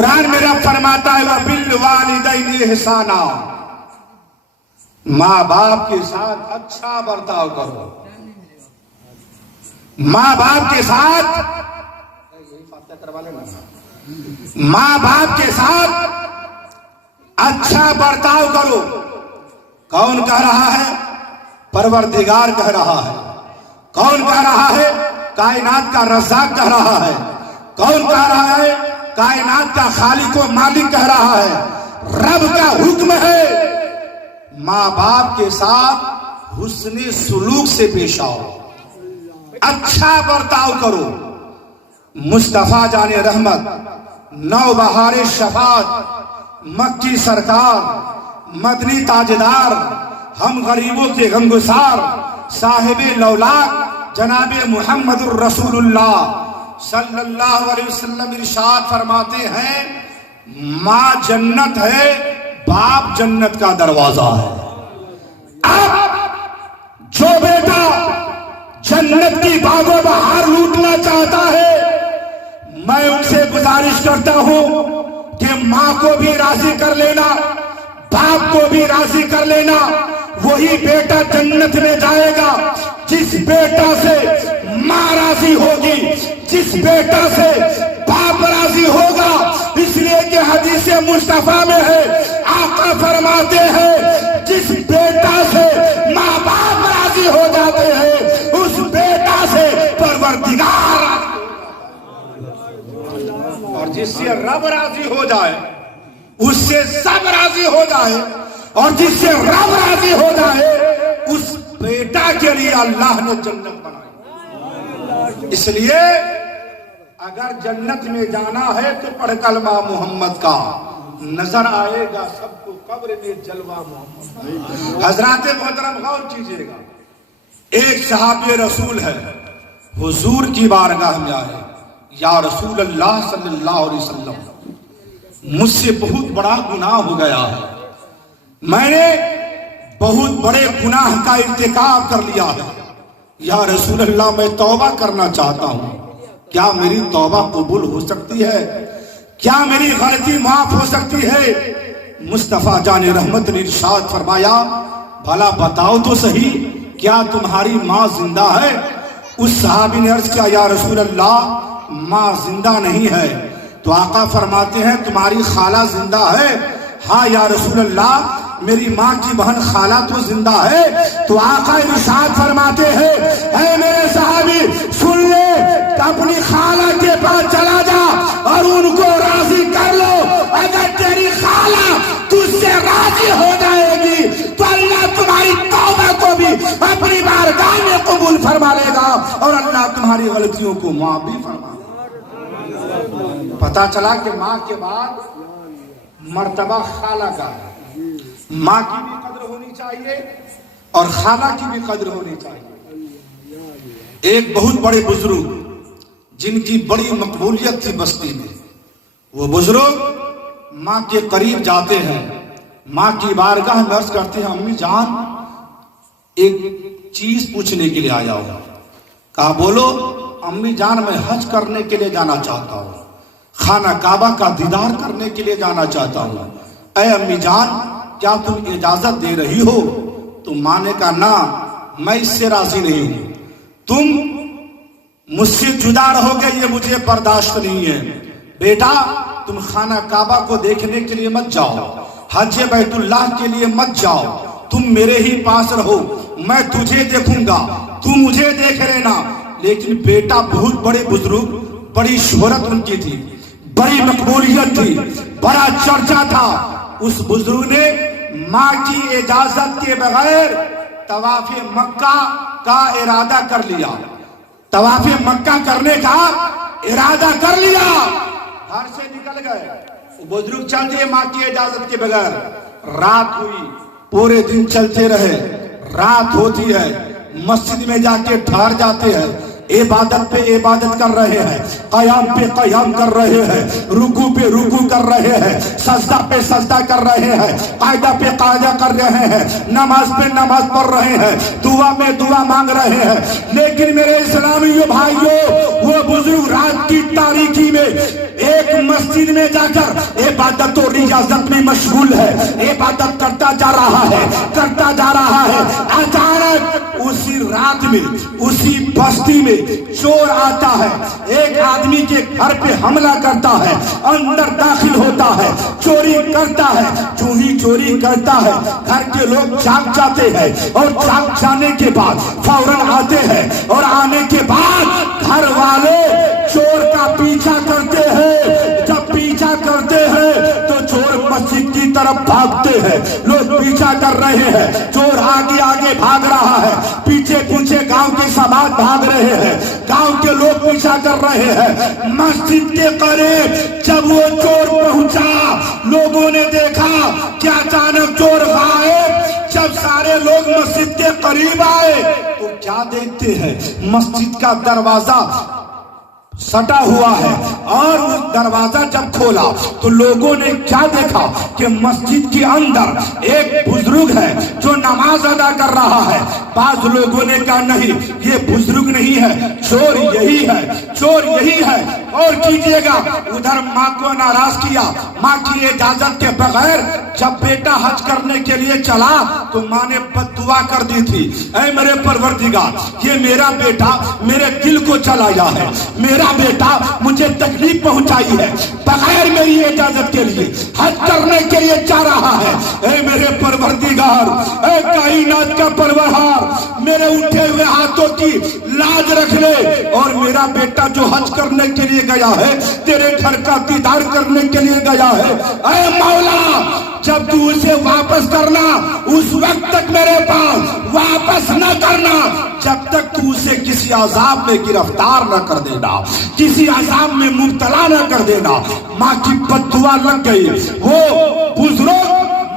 قرآن میرا فرماتا ہے وَبِالْوَالِدَيْنِ إِحْسَانًا، ماں باپ کے ساتھ اچھا برتاؤ کرو. ماں باپ کے ساتھ ماں باپ کے ساتھ اچھا برتاؤ کرو. کون کہہ رہا ہے؟ پروردگار کہہ رہا ہے. کون کہہ رہا ہے؟ کائنات کا رزاق کہہ رہا ہے. کون کہہ رہا ہے؟ کائنات کا خالق و مالک کہہ رہا ہے. رب کا حکم ہے ماں باپ کے ساتھ حسن سلوک سے پیش آؤ، اچھا برتاؤ کرو. مصطفیٰ جان رحمت، نو بہار شفاعت، مکی سرکار، مدنی تاجدار، ہم غریبوں کے غمگسار، صاحب لولاک جناب محمد الرسول اللہ صلی اللہ علیہ وسلم ارشاد فرماتے ہیں ماں جنت ہے، باپ جنت کا دروازہ ہے. اب جو بیٹا جنت کی باغ و بہار لوٹنا چاہتا ہے، میں ان سے گزارش کرتا ہوں کہ ماں کو بھی راضی کر لینا، باپ کو بھی راضی کر لینا. وہی بیٹا جنت میں جائے گا جس بیٹا سے ماں راضی ہوگی، جس بیٹا سے باپ راضی ہوگا. اس لیے کہ حدیث مصطفیٰ میں ہے، آقا فرماتے ہیں جس بیٹا سے ماں باپ راضی ہو جاتے ہیں اس بیٹا سے پروردگار، اور جس سے رب راضی ہو جائے اس سے سب راضی ہو جائے، اور جس سے رب راضی ہو جائے اس بیٹا کے لیے اللہ نے جنت بنائی. اس لیے اگر جنت میں جانا ہے تو پڑھ کلمہ محمد کا، نظر آئے گا سب کو قبر میں جلوہ محمد. حضرات محترم غور کیجئے گا، ایک صحابی رسول ہے، حضور کی بارگاہ میں آئے، یا رسول اللہ صلی اللہ علیہ وسلم مجھ سے بہت بڑا گناہ ہو گیا ہے، میں نے بہت بڑے گناہ کا ارتکاب کر لیا ہے. یا رسول اللہ میں توبہ کرنا چاہتا ہوں، کیا میری توبہ قبول ہو سکتی ہے؟ کیا میری غلطی معاف ہو سکتی ہے؟ مصطفیٰ جان رحمت نے ارشاد فرمایا بھلا بتاؤ تو صحیح، کیا تمہاری ماں زندہ ہے؟ اس صحابی نے عرض کیا یا رسول اللہ ماں زندہ نہیں ہے. تو آقا فرماتے ہیں تمہاری خالہ زندہ ہے؟ ہاں یا رسول اللہ میری ماں کی بہن خالہ تو زندہ ہے. تو آقا ارشاد فرماتے ہیں اے میرے صحابی سن لے، اپنی خالہ کے پاس چلا جا اور ان کو راضی کر لو. اگر تیری خالہ تجھ سے راضی ہو جائے گی تو اللہ تمہاری توبہ کو بھی اپنی بارگاہ میں قبول فرما لے گا اور اللہ تمہاری غلطیوں کو معاف بھی فرما لے گا. پتا چلا کہ ماں کے بعد مرتبہ خالہ کا ہے. ماں کی بھی قدر ہونی چاہیے اور خالہ کی بھی قدر ہونی چاہیے. ایک بہت بڑے بزرگ جن کی بڑی مقبولیت تھی بستی میں، وہ بزرگ ماں کے قریب جاتے ہیں، ماں کی بارگاہ میں عرض کرتے ہیں امی جان ایک چیز پوچھنے کے لیے آیا ہوں. کہا بولو. امی جان میں حج کرنے کے لیے جانا چاہتا ہوں، خانہ کعبہ کا دیدار کرنے کے لیے جانا چاہتا ہوں. اے امی جان کیا تم اجازت دے رہی ہو؟ تو ماں نے کہا نہ، میں اس سے راضی نہیں ہوں، تم مجھ سے جدا رہو گے یہ مجھے برداشت نہیں ہے. بیٹا تم خانہ کعبہ کو دیکھنے کے لیے مت جاؤ، حج بیت اللہ کے لیے مت جاؤ، تم میرے ہی پاس رہو، میں تجھے دیکھوں گا، تو مجھے دیکھ لینا. لیکن بیٹا بہت بڑے بزرگ، بڑی شہرت ان کی تھی، بڑی مقبولیت تھی، بڑا چرچا تھا. اس بزرگ نے ماں کی اجازت کے بغیر طواف مکہ کا ارادہ کر لیا، طواف مکہ کرنے کا ارادہ کر لیا. گھر سے نکل گئے، بزرگ چل دیے ماں کی اجازت کے بغیر. رات ہوئی، پورے دن چلتے رہے، رات ہوتی ہے، مسجد میں جا کے ٹھہر جاتے ہیں، عبادت پہ عبادت کر رہے ہیں، قیام پہ قیام کر رہے ہیں، رکوع پہ رکوع کر رہے ہیں, سجدہ پہ سجدہ کر رہے ہیں, قاعدہ پہ قاعدہ کر رہے ہیں, نماز پہ نماز پڑھ رہے ہیں, دعا میں دعا مانگ رہے ہیں. لیکن میرے اسلامیوں بھائیوں, وہ بزرگ رات کی تاریکی میں ایک مسجد میں جا کر عبادت و ریاضت میں مشغول ہے, عبادت کرتا جا رہا ہے, کرتا جا رہا ہے. اچانک اسی رات میں, اسی بستی میں چور آتا ہے, ایک آدمی کے گھر پہ حملہ کرتا ہے, اندر داخل ہوتا ہے, چوری کرتا ہے. جو ہی چوری کرتا ہے, گھر کے لوگ جاگ جاتے ہیں, اور جاگ جانے کے بعد فوراً آتے ہیں, اور آنے کے بعد گھر والے چور کا پیچھا کرتے ہیں. جب پیچھا کرتے ہیں تو چور مسجد کی طرف بھاگتے ہیں. لوگ پیچھا کر رہے ہیں, چور آگے آگے بھاگ رہا ہے, پیچھے پیچھے گاؤں کے سماج بھاگ رہے ہیں, گاؤں کے لوگ پیچھا کر رہے ہیں. مسجد کے قریب جب وہ چور پہنچا, لوگوں نے دیکھا کہ اچانک چور غائب. جب سارے لوگ مسجد کے قریب آئے تو کیا دیکھتے ہیں, مسجد کا دروازہ سٹا ہوا ہے, اور اس دروازہ جب کھولا تو لوگوں نے کیا دیکھا کہ مسجد کے اندر ایک بزرگ ہے جو نماز ادا کر رہا ہے. بعض لوگوں نے کہا نہیں, یہ بزرگ نہیں ہے, چور یہی ہے, چور یہی ہے, اور کیجئے گا. ادھر ماں کو ناراض کیا, ماں کی اجازت کے بغیر جب بیٹا حج کرنے کے لیے چلا تو ماں نے بد دعا کر دی تھی, اے میرے پروردگار, یہ میرا بیٹا میرے دل کو چلایا ہے, میرا بیٹا مجھے تکلیف پہنچائی ہے, بغیر میری اجازت کے لیے حج کرنے کے لیے جا رہا ہے. اے میرے پروردگار, اے کائنات کا پروردگار, میرے اٹھے ہوئے ہاتھوں کی لاج رکھ لے, اور میرا بیٹا جو حج کرنے کے لیے گیا ہے, تیرے گھر کا دیدار کرنے کے لیے گیا ہے, اے مولا جب تو اسے واپس کرنا اس وقت تک میرے پاس واپس نہ کرنا جب تک تو اسے کسی عذاب میں گرفتار نہ کر دینا, کسی عذاب میں مبتلا نہ کر دینا. ماں کی بد دعا لگ گئی. وہ بزرگ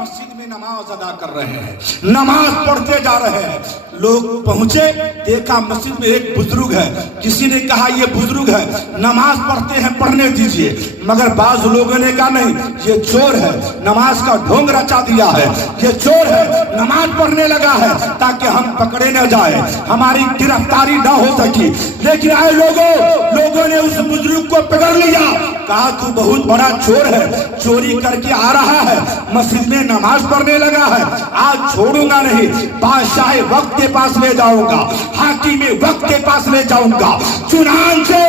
مسجد میں نماز ادا کر رہے ہیں, نماز پڑھتے جا رہے ہیں. لوگ پہنچے, دیکھا مسجد میں ایک بزرگ ہے. کسی نے کہا یہ بزرگ ہے, نماز پڑھتے ہیں, پڑھنے دیجئے. مگر بعض لوگوں نے کہا نہیں, یہ چور ہے, نماز کا ڈھونگ رچا دیا ہے, یہ چور ہے, نماز پڑھنے لگا ہے تاکہ ہم پکڑے نہ جائے, ہماری گرفتاری نہ ہو سکی. لیکن آئے لوگوں نے اس بزرگ کو پکڑ لیا, کہا تو بہت بڑا چور ہے, چوری کر کے آ رہا ہے, مسجد میں نماز پڑھنے لگا ہے, آج چھوڑوں گا نہیں, بادشاہ وقت کے پاس لے جاؤں گا, حاکم وقت کے پاس لے جاؤں گا. چنانچہ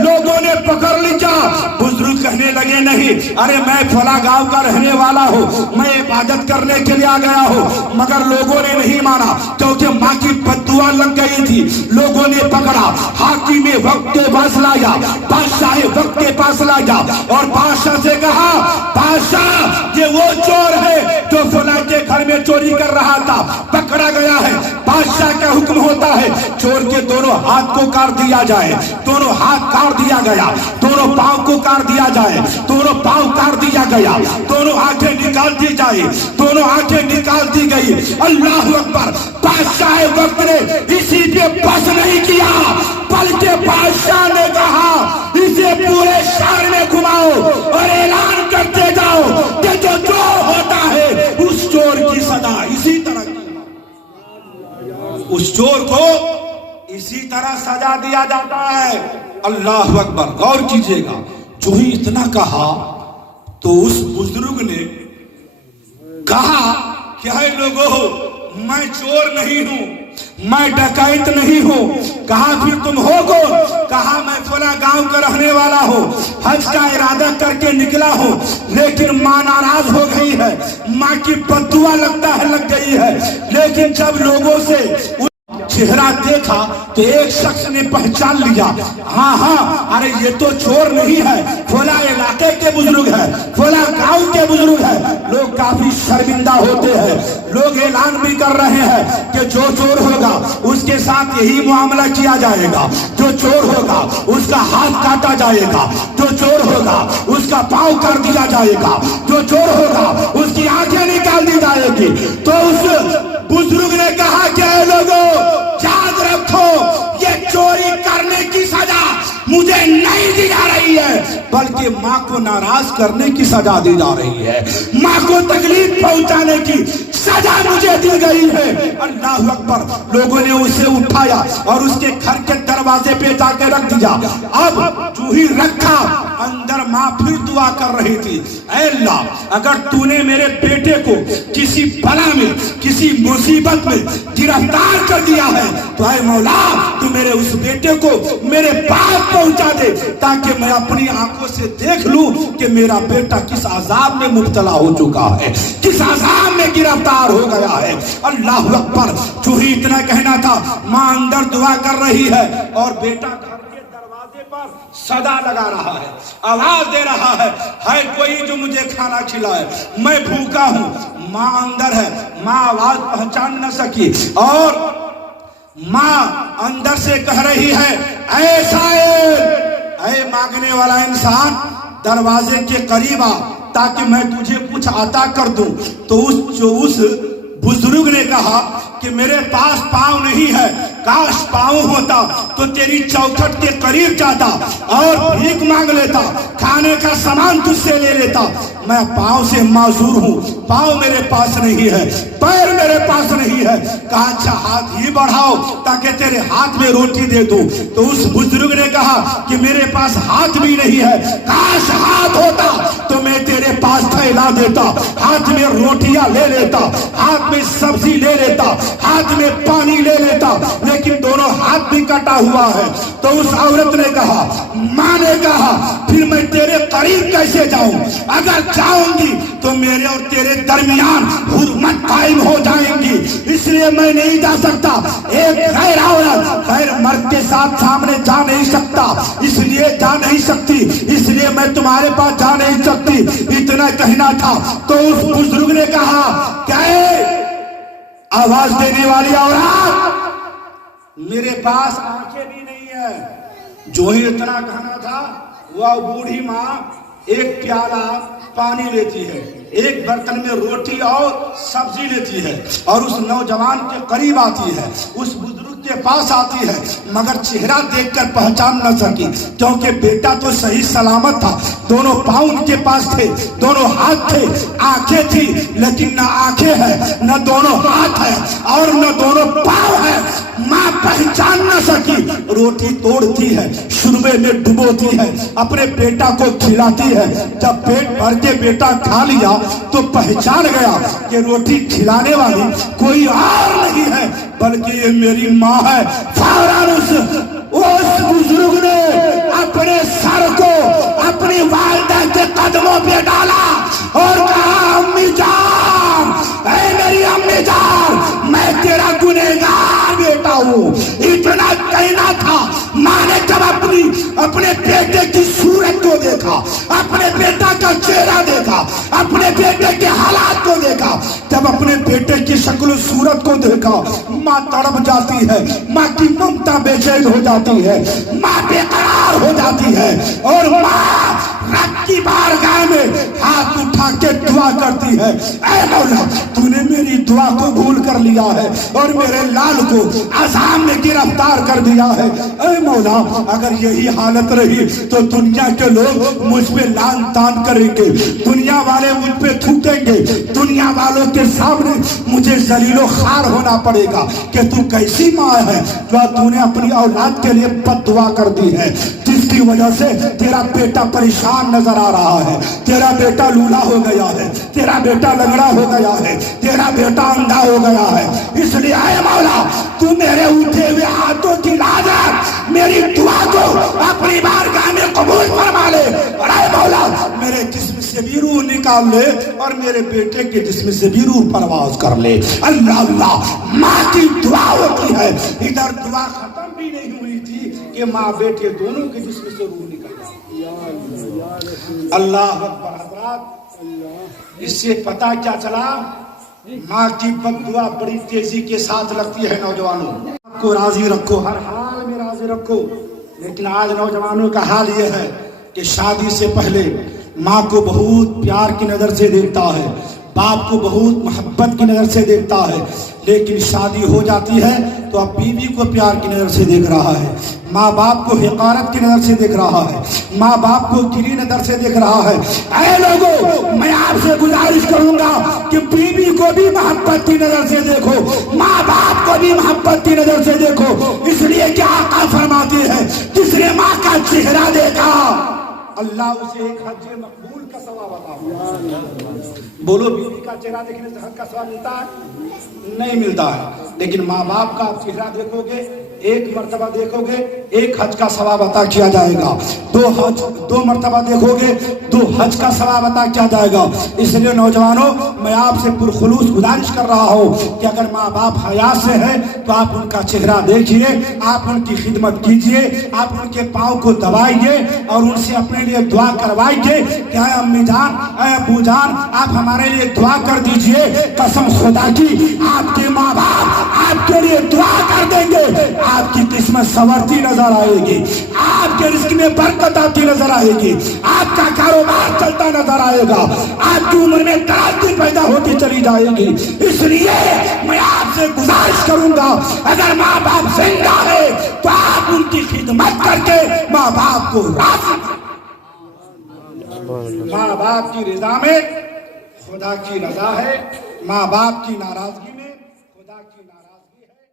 لوگوں نے پکڑ لیا. بزرگ کہنے لگے نہیں, ارے میں فلاں گاؤں کا رہنے والا ہوں, میں عبادت کرنے کے لیے آ گیا ہوں. مگر لوگوں نے نہیں مانا, کیونکہ ماں کی بد دعا لگ گئی تھی. لوگوں نے پکڑا, حاکم وقت کے پاس لایا, بادشاہ وقت کے پاس لایا, اور بادشاہ سے کہا, بادشاہ یہ وہ چور ہے جو فلاں کے گھر میں چوری کر رہا تھا, پکڑا گیا ہے. بادشاہ کا حکم ہوتا ہے چور کے دونوں ہاتھ کو کاٹ دیا جائے. دونوں ہاتھ کاٹ دیا گیا, دونوں پاؤں کو کاٹ دیا جائے, دونوں پاؤں کاٹ دیا گیا, دونوں آنکھیں نکال دی جائے, دونوں آنکھیں نکال دی گئی. اللہ اکبر. بادشاہ وقت نے اسی پہ بس نہیں کیا, بلکہ بادشاہ نے کہا اسے پورے شہر میں گھماؤ اور اعلان کرتے جاؤ کہ جو چور ہوتا ہے اس چور کی سزا اسی طرح, اس چور کو اسی طرح سزا دیا جاتا ہے. اللہ اکبر. غور کیجئے گا, جو ہی اتنا کہا تو اس بزرگ نے کہا کہ اے لوگو, میں چور نہیں ہوں, میں ڈکیت نہیں ہوں. کہا پھر تم ہو کون؟ کہا میں فلاں گاؤں کا رہنے والا ہوں, حج کا ارادہ کر کے نکلا ہوں, لیکن ماں ناراض ہو گئی ہے, ماں کی بد دعا لگتا ہے لگ گئی ہے. لیکن جب لوگوں سے چہرہ دیکھا تو ایک شخص نے پہچان لیا, ہاں ارے یہ تو چور نہیں ہے, فلاں علاقے کے بزرگ ہے, فلاں گاؤں کے بزرگ ہے. لوگ کافی شرمندہ ہوتے ہیں. لوگ اعلان بھی کر رہے ہیں کہ جو چور ہوگا اس کے ساتھ یہی معاملہ کیا جائے گا, جو چور ہوگا اس کا ہاتھ کاٹا جائے گا, جو چور ہوگا اس کا پاؤں کر دیا جائے گا, جو چور ہوگا اس کی آنکھیں نکال دی جائے گی. تو اس بزرگ نے کہا کہ اے لوگوں, یاد رکھو یہ چوری کرنے کی سزا مجھے نہیں دی جا رہی رہی ہے بلکہ ماں کو ناراض کرنے کی سزا دی جا رہی ہے، ماں کو تکلیف پہنچانے کی سزا مجھے دی گئی ہے۔ اللہ اکبر۔ لوگوں نے اسے اٹھایا اور اس کے گھر کے دروازے پہ جا کے رکھ دیا۔ اب جو ہی رکھا اندر ماں پھر دعا کر رہی تھی، اے اللہ اگر تو نے میرے بیٹے کو کسی بلا میں کسی مصیبت میں گرفتار کر دیا ہے تو اے مولا تو میرے اس بیٹے کو میرے پاس پہنچا دے تاکہ میں اپنی آنکھوں سے دیکھ لوں کہ میرا بیٹا کس عذاب میں مبتلا ہو چکا ہے، کس عذاب میں گرفتار ہو گیا ہے۔ اللہ اکبر۔ جو ہی اتنا کہنا تھا ماں اندر دعا کر رہی ہے اور بیٹا گھر کے دروازے پر صدا لگا رہا ہے، آواز دے رہا ہے کوئی جو مجھے کھانا کھلائے، میں بھوکا ہوں۔ ماں اندر ہے، ماں آواز پہچان نہ سکی اور ماں اندر سے کہہ رہی ہے، اے سائل، اے مانگنے والا انسان دروازے کے قریب آ تاکہ میں تجھے کچھ عطا کر دوں۔ تو اس بزرگ نے کہا کہ میرے پاس پاؤں نہیں ہے، کاش پاؤں ہوتا تو تیری چوکھٹ کے قریب جاتا اور بھیک مانگ لیتا، کھانے کا سامان تجھ سے لے لیتا۔ میں پاؤں سے معذور ہوں، پاؤں میرے پاس نہیں ہے، پیر میرے پاس نہیں ہے۔ کہا اچھا ہاتھ ہی بڑھاؤ تاکہ تیرے ہاتھ میں روٹی دے دوں۔ تو اس بزرگ نے کہا کہ میرے پاس ہاتھ بھی نہیں ہے، کاش ہاتھ ہوتا تو میں تیرے پاس پھیلا دیتا، ہاتھ میں روٹیاں لے لیتا، ہاتھ میں سبزی لے لیتا، ہاتھ میں پانی لے لیتا، لیکن دونوں ہاتھ بھی کٹا ہوا ہے۔ تو اس عورت نے کہا، ماں نے کہا، پھر میں تیرے قریب کیسے جاؤں؟ اگر جاؤں گی تو میرے اور تیرے درمیان حرمت قائم ہو جائیں گی، اس لیے میں نہیں جا سکتا۔ ایک غیر عورت غیر مرد کے ساتھ سامنے جا نہیں سکتا، اس لیے جا نہیں سکتی، اس لیے میں تمہارے پاس جا نہیں سکتی۔ اتنا کہنا تھا تو اس بزرگ نے کہا، کیا آواز دینے والی عورت، میرے پاس آنکھیں بھی نہیں ہے۔ جو ہی اتنا کہنا تھا وہ بوڑھی ماں ایک پیالہ پانی لیتی ہے، ایک برتن میں روٹی اور سبزی لیتی ہے اور اس نوجوان کے قریب آتی ہے، اس بزرگ کے پاس آتی ہے، مگر چہرہ دیکھ کر پہچان نہ سکی کیونکہ بیٹا تو صحیح سلامت تھا، دونوں پاؤں ان کے پاس تھے، دونوں ہاتھ تھے، آنکھیں تھی لیکن نہ آنکھیں ہیں، نہ دونوں ہاتھ ہیں اور نہ دونوں پاؤں ہیں۔ ماں پہچان نہ سکی، روٹی توڑتی ہے، شوربے میں ڈبوتی ہے، اپنے بیٹا کو کھلاتی ہے۔ جب پیٹ بھر کے بیٹا کھا لیا تو پہچان گیا کہ روٹی کھلانے والی کوئی اور نہیں ہے بلکہ یہ میری ماں ہے۔ فوراً اس بزرگ نے اپنے سر کو اپنی والدہ کے قدموں پہ ڈالا اور کہا، امی جان، اے میری امی جان، میں تیرا گنہگار بیٹا ہوں۔ اتنا کہنا تھا، ماں نے جب اپنے بیٹے کی صورت کو دیکھا، اپنے بیٹا کا چہرہ دیکھا، اپنے بیٹے کے حالات کو دیکھا، جب اپنے بیٹے کی شکل و صورت کو دیکھا، ماں تڑپ جاتی ہے، ماں کی ممتا بے چین ہو جاتی ہے، ماں بے قرار ہو جاتی ہے اور ماں رب کی بارگاہ میں ہاتھ اٹھا کے دعا کرتی ہے، اے مولا تو نے میری دعا کو بھول کر لیا ہے اور میرے لال کو عذاب میں گرفتار کر دیا ہے۔ اے مولا اگر یہی حالت رہی تو دنیا کے لوگ مجھ پہ لعن طعن کریں گے، دنیا والے مجھ پہ تھوکیں گے، دنیا والوں کے سامنے مجھے ذلیل و خوار ہونا پڑے گا کہ تو کیسی ماں ہے جو تو نے اپنی اولاد کے لیے بد دعا کر دی ہے، جس کی وجہ سے تیرا بیٹا پریشان نظر آ رہا ہے، تیرا بیٹا لولا ہو گیا ہے، تیرا بیٹا لنگڑا ہو گیا ہے، تیرا بیٹا اندھا ہو گیا ہے۔ اس لیے اے مولا تو میرے اٹھے ہوئے ہاتھوں کی لاجت میری دعا کو اپنی بارگاہ میں قبول فرما لے اور اے مولا میرے جسم سے بھی روح نکال لے اور میرے بیٹے کے جسم سے بھی روح پرواز کر لے۔ اللہ اللہ، ماں کی دعا ہوتی ہے۔ ادھر دعا ختم بھی نہیں ہوئی تھی کہ ماں بیٹے دونوں کے جسم سے روح نکل گئی۔ اللہ اکبر۔ حضرات اس سے پتہ کیا چلا؟ ماں کی بد دعا بڑی تیزی کے ساتھ لگتی ہے۔ نوجوانوں کو راضی رکھو، ہر حال میں راضی رکھو، لیکن آج نوجوانوں کا حال یہ ہے کہ شادی سے پہلے ماں کو بہت پیار کی نظر سے دیکھتا ہے، باپ کو بہت محبت کی نظر سے دیکھتا ہے، لیکن شادی ہو جاتی ہے تو اب بیوی کو پیار کی نظر سے دیکھ رہا ہے، ماں باپ کو حقارت کی نظر سے دیکھ رہا ہے، ماں باپ کو گری نظر سے دیکھ رہا ہے۔ اے لوگوں، میں آپ سے گزارش کروں گا کہ بیوی کو بھی محبت کی نظر سے دیکھو، ماں باپ کو بھی محبت کی نظر سے دیکھو، اس لیے کہ آقا فرماتے ہیں جس نے ماں کا چہرہ دیکھا اللہ اسے ایک حج مقبول کا ثواب عطا فرماتا۔ بولو، بیوی کا چہرہ دیکھنے سے حج کا ثواب ملتا ہے؟ نہیں ملتا ہے، لیکن ماں باپ کا آپ چہرہ دیکھو گے، ایک مرتبہ دیکھو گے، ایک حج کا ثواب عطا کیا جائے گا، دو مرتبہ دیکھو گے، 2 حج کا ثواب عطا کیا جائے گا۔ اس لیے نوجوانوں، میں آپ سے پرخلوص گزارش کر رہا ہوں کہ اگر ماں باپ حیات سے ہیں تو آپ ان کا چہرہ دیکھیے، آپ ان کی خدمت کیجیے، آپ ان کے پاؤں کو دبائیے اور ان سے اپنے لیے دعا کروائیے کہ اے امی جان، اے ابو جان، آپ ہمارے لیے دعا کر دیجئے۔ قسم خدا کی، آپ کے ماں باپ آپ کے لیے دعا کر دیں گے، آپ کی قسمت سنورتی نظر آئے گی، آپ کے رزق میں برکت آتی نظر آئے گی، آپ کا کاروبار چلتا نظر آئے گا، آپ کی عمر میں ترقی پیدا ہوتی چلی جائے گی۔ اس لیے میں آپ سے گزارش کروں گا، اگر ماں باپ زندہ ہے تو آپ ان کی خدمت کر کے ماں باپ کو راضی کریں۔ ماں باپ کی رضا میں خدا کی رضا ہے، ماں باپ کی ناراضگی میں خدا کی ناراضگی ہے۔